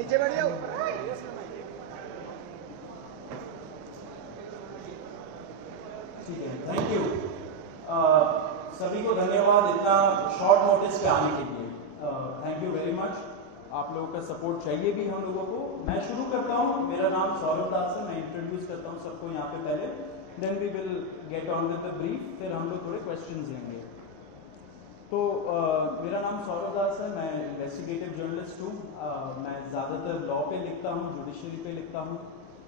नीचे बैठ जाओ। ठीक है, थैंक यू। सभी को धन्यवाद इतना शॉर्ट नोटिस पे आने के लिए। Thank you very much. आप लोगों का सपोर्ट चाहिए भी हम लोगों को। मैं शुरू करता हूँ। मेरा नाम सौरभ दास है। मैं इंट्रोड्यूस करता हूँ सबको यहाँ पे पहले, then we will get on with the brief, फिर हम लोग थोड़े क्वेश्चंस लेंगे। तो मेरा नाम सौरभ दास है। मैं इन्वेस्टिगेटिव जर्नलिस्ट हूँ। मैं ज़्यादातर लॉ पे लिखता हूँ, जुडिशरी पे लिखता हूँ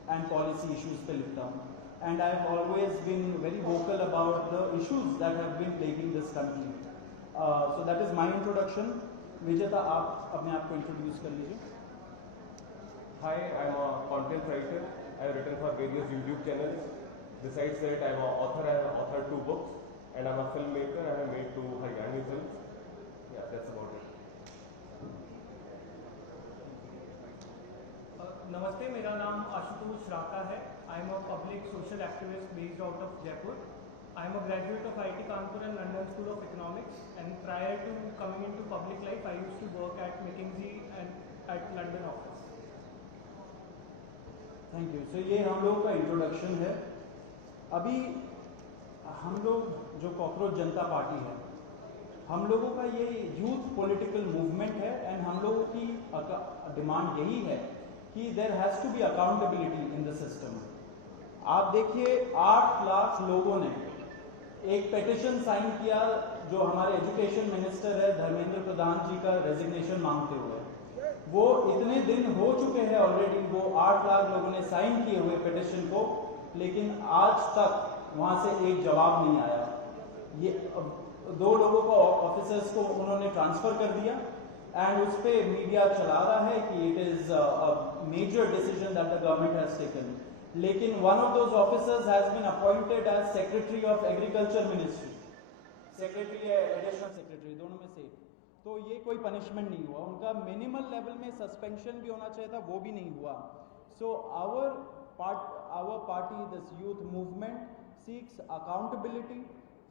एंड पॉलिसी इश्यूज पे लिखता हूँ। And I've always been very vocal about the issues that have been plaguing this country. So that is my introduction. Vijeta, आप अपने आप को introduce कर लीजिए. Hi, I'm a content writer. I have written for various YouTube channels. Besides that, I'm an author. I have authored 2 books, and I'm a filmmaker. I have made 2 Haryani films. Yeah, that's about it. नमस्ते, मेरा नाम आशुतोष राका है। I am a public social activist based out of Jaipur. I am a graduate of IIT Kanpur and London school of economics, and prior to coming into public life I used to work at McKinsey and at London office. Thank you. So ये हम लोग का introduction है। अभी हम लोग जो cockroach जनता party है, हम लोगों का ये यूथ पॉलिटिकल मूवमेंट है एंड हम लोगों की डिमांड यही है कि there has to be accountability in the system. आप देखिए 8 लाख लोगों ने एक पेटिशन साइन किया जो हमारे एजुकेशन मिनिस्टर है धर्मेंद्र प्रधान जी का रेजिग्नेशन मांगते हुए। वो इतने दिन हो चुके हैं ऑलरेडी, वो 8 लाख लोगों ने साइन किए हुए पेटिशन को, लेकिन आज तक वहां से एक जवाब नहीं आया। ये 2 लोगों को ऑफिसर्स को उन्होंने ट्रांसफर कर दिया एंड उस पर मीडिया चला रहा है कि it is a major decision that the government has taken, लेकिन one of those officers has been appointed as secretary of agriculture ministry, secretary या एडिशनल सेक्रेटरी, दोनों में से। तो ये कोई पनिशमेंट नहीं हुआ उनका। मिनिमल लेवल में सस्पेंशन भी होना चाहिए था, वो भी नहीं हुआ। So our party, this youth movement seeks accountability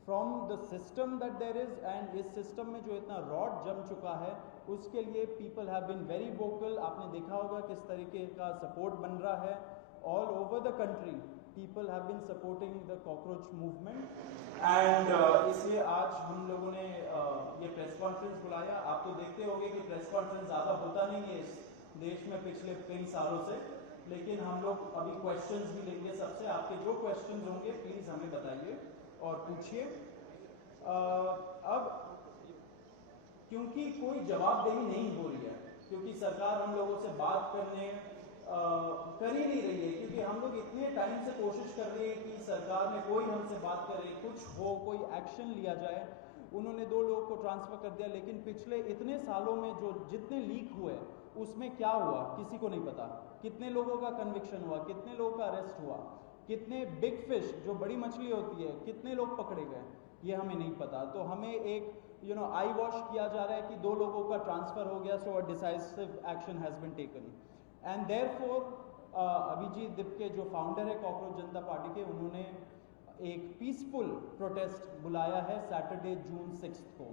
from the system that there is, and इस सिस्टम में जो इतना रॉड जम चुका है उसके लिए people have been very vocal. आपने देखा होगा किस तरीके का सपोर्ट बन रहा है all over the country. People have been supporting the cockroach movement and इसलिए आज हम लोगों ने ये प्रेस कॉन्फ्रेंस बुलाया। आप तो देखते होंगे कि प्रेस कॉन्फ्रेंस ज़्यादा होता नहीं है इस देश में पिछले कई सालों से, लेकिन हम लोग अभी क्वेश्चंस भी लेंगे सबसे। आपके जो क्वेश्चंस होंगे प्लीज़ हमें बताइए और पूछिए। अब क्योंकि कोई जवाबदेही नहीं हो रही है, क्योंकि सरकार हम लोगों से बात करने कर ही नहीं रही है, क्योंकि हम लोग इतने टाइम से कोशिश कर रहे हैं कि सरकार में कोई हमसे बात करे, कुछ हो, कोई एक्शन लिया जाए। उन्होंने 2 लोगों को ट्रांसफर कर दिया, लेकिन पिछले इतने सालों में जो जितने लीक हुए उसमें क्या हुआ किसी को नहीं पता। कितने लोगों का कन्विक्शन हुआ, कितने लोगों का अरेस्ट हुआ, कितने बिग फिश जो बड़ी मछली होती है कितने लोग पकड़े गए, ये हमें नहीं पता। तो हमें एक आई वॉश किया जा रहा है कि 2 लोगों का ट्रांसफर हो गया, so a decisive action has been taken. And therefore Abhijit Dipke जो फाउंडर है कॉकरोच जनता पार्टी के, उन्होंने एक पीसफुल प्रोटेस्ट बुलाया है सैटरडे जून 6 को।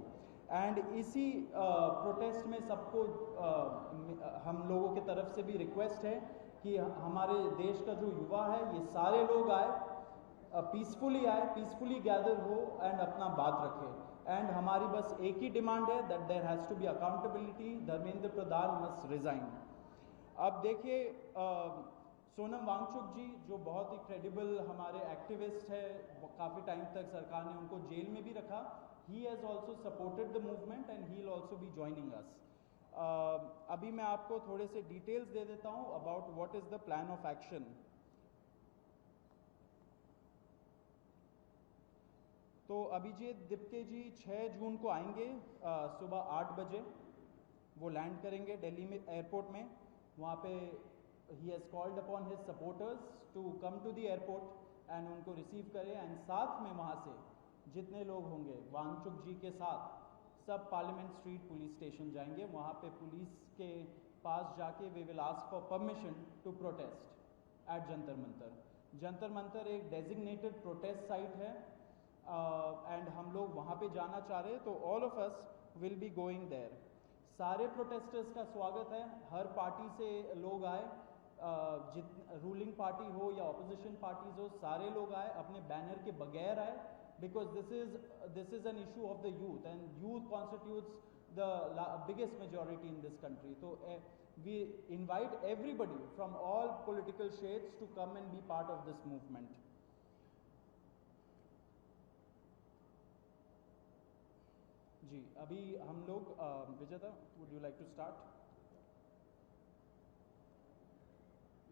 एंड इसी प्रोटेस्ट में सबको हम लोगों की तरफ से भी रिक्वेस्ट है कि हमारे देश का जो युवा है ये सारे लोग आए, पीसफुली आए, पीसफुली गैदर हो एंड अपना बात रखें। एंड हमारी बस एक ही डिमांड है that there has to be accountability, Dharmendra Pradhan must resign. अब देखिए सोनम वांगचुक जी जो बहुत ही क्रेडिबल हमारे एक्टिविस्ट है, काफ़ी टाइम तक सरकार ने उनको जेल में भी रखा। He has also supported the movement and he will also be joining us. अभी मैं आपको थोड़े से डिटेल्स दे देता हूँ about what is the plan of action. तो अभिजीत दिपके जी 6 जून को आएंगे सुबह 8 बजे। वो लैंड करेंगे दिल्ली में एयरपोर्ट में। वहाँ पे he has called upon his supporters to come to the airport and उनको रिसीव करें, एंड साथ में वहाँ से जितने लोग होंगे वांगचुक जी के साथ सब पार्लियामेंट स्ट्रीट पुलिस स्टेशन जाएंगे। वहाँ पे पुलिस के पास जाके we will ask for permission to protest at Jantar Mantar. Jantar Mantar एक डेजिग्नेटेड प्रोटेस्ट साइट है एंड हम लोग वहाँ पे जाना चाह रहे हैं, तो all of us will be going there. सारे प्रोटेस्टर्स का स्वागत है, हर पार्टी से लोग आए, रूलिंग पार्टी हो या ऑपोजिशन पार्टीज हो, सारे लोग आए, अपने बैनर के बगैर आए, because this is an issue of the youth and youth constitutes the biggest majority in this country. So we invite everybody from all political shades to come and be part of this movement. जी अभी हम लोग विजेता, would you like to start?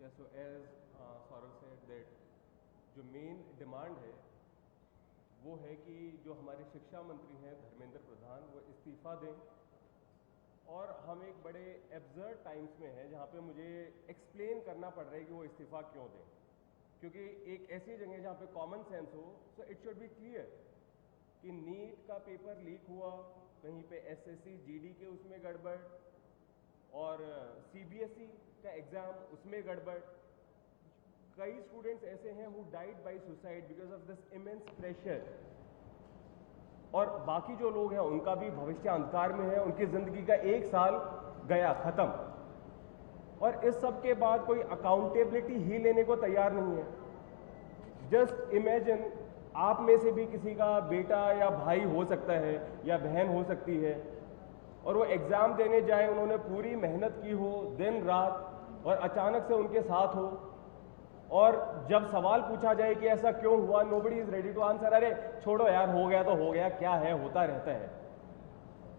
Yeah, so as Saurav said that जो main demand है वो है कि जो हमारे शिक्षा मंत्री हैं धर्मेंद्र प्रधान वो इस्तीफ़ा दें, और हम एक बड़े एब्सर्ड टाइम्स में हैं जहाँ पे मुझे एक्सप्लेन करना पड़ रहा है कि वो इस्तीफ़ा क्यों दें, क्योंकि एक ऐसी जगह जहाँ पे कॉमन सेंस हो, so it should be clear कि नीट का पेपर लीक हुआ, कहीं पे एसएससी जीडी के उसमें गड़बड़, और सीबीएसई का एग्ज़ाम उसमें गड़बड़। कई स्टूडेंट्स ऐसे हैं who died by suicide because of this immense pressure, और बाकी जो लोग हैं उनका भी भविष्य अंधकार में है, उनकी ज़िंदगी का एक साल गया ख़त्म, और इस सब के बाद कोई अकाउंटेबिलिटी ही लेने को तैयार नहीं है। जस्ट इमेजिन, आप में से भी किसी का बेटा या भाई हो सकता है या बहन हो सकती है, और वो एग्ज़ाम देने जाए, उन्होंने पूरी मेहनत की हो दिन रात, और अचानक से उनके साथ हो, और जब सवाल पूछा जाए कि ऐसा क्यों हुआ, nobody is ready to answer. अरे छोड़ो यार, हो गया तो हो गया, क्या है, होता रहता है।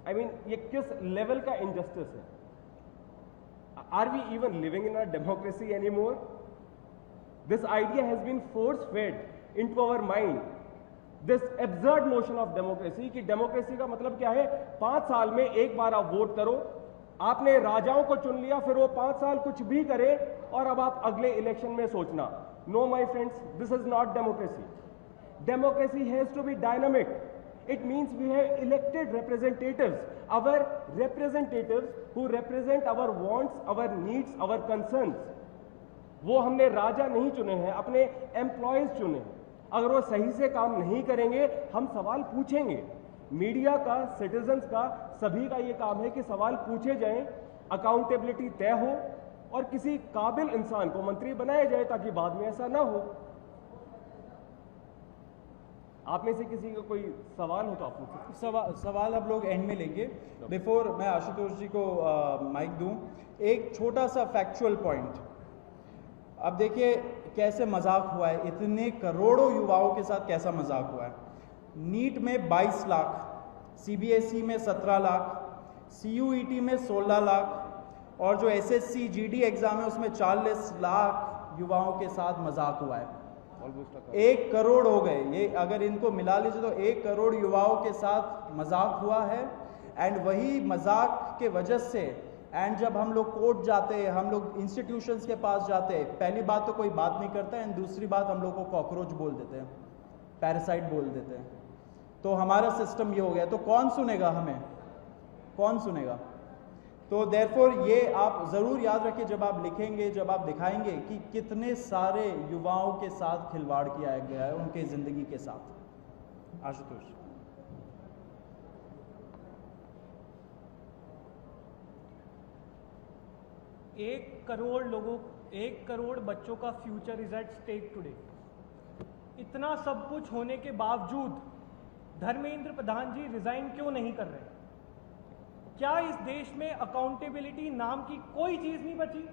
आई मीन ये किस लेवल का इनजस्टिस है? Are we even living in a democracy any more? This idea has been force fed into our mind, this absurd notion of democracy, कि डेमोक्रेसी का मतलब क्या है, 5 साल में एक बार आप वोट करो, आपने राजाओं को चुन लिया, फिर वो 5 साल कुछ भी करे, और अब आप अगले इलेक्शन में सोचना। No my friends, this is not democracy. Democracy has to be dynamic. It means we have elected representatives, our representatives who represent our wants, our needs, our concerns. वो हमने राजा नहीं चुने हैं, अपने एम्प्लॉयज चुने हैं। अगर वो सही से काम नहीं करेंगे, हम सवाल पूछेंगे। मीडिया का, सिटीजन्स का, सभी का ये काम है कि सवाल पूछे जाएं, अकाउंटेबिलिटी तय हो, और किसी काबिल इंसान को मंत्री बनाया जाए ताकि बाद में ऐसा ना हो। आप में से किसी का कोई सवाल हो तो आप पूछें। सवाल अब लोग एंड में लेंगे। बिफोर मैं आशुतोष जी को माइक दूं, एक छोटा सा फैक्चुअल पॉइंट। अब देखिए कैसे मजाक हुआ है, इतने करोड़ों युवाओं के साथ कैसा मजाक हुआ है। नीट में 22 लाख, सीबीएसई में 17 लाख, सीयूईटी में 16 लाख, और जो एसएससी जीडी एग्जाम है उसमें 40 लाख युवाओं के साथ मजाक हुआ है। 1 करोड़ हो गए ये, अगर इनको मिला लीजिए तो 1 करोड़ युवाओं के साथ मजाक हुआ है। एंड वही मजाक के वजह से, एंड जब हम लोग कोर्ट जाते हैं, हम लोग इंस्टीट्यूशंस के पास जाते हैं, पहली बात तो कोई बात नहीं करता है, एंड दूसरी बात हम लोग को कॉकरोच बोल देते हैं, पैरासाइट बोल देते हैं। तो हमारा सिस्टम ये हो गया, तो कौन सुनेगा हमें, कौन सुनेगा? तो देयरफॉर ये आप ज़रूर याद रखिए जब आप लिखेंगे, जब आप दिखाएंगे कि कितने सारे युवाओं के साथ खिलवाड़ किया गया है, उनके ज़िंदगी के साथ। आशुतोष। एक करोड़ बच्चों का future is at stake today. इतना सब कुछ होने के बावजूद धर्मेंद्र प्रधान जी रिजाइन क्यों नहीं कर रहे? क्या इस देश में अकाउंटेबिलिटी नाम की कोई चीज नहीं बची?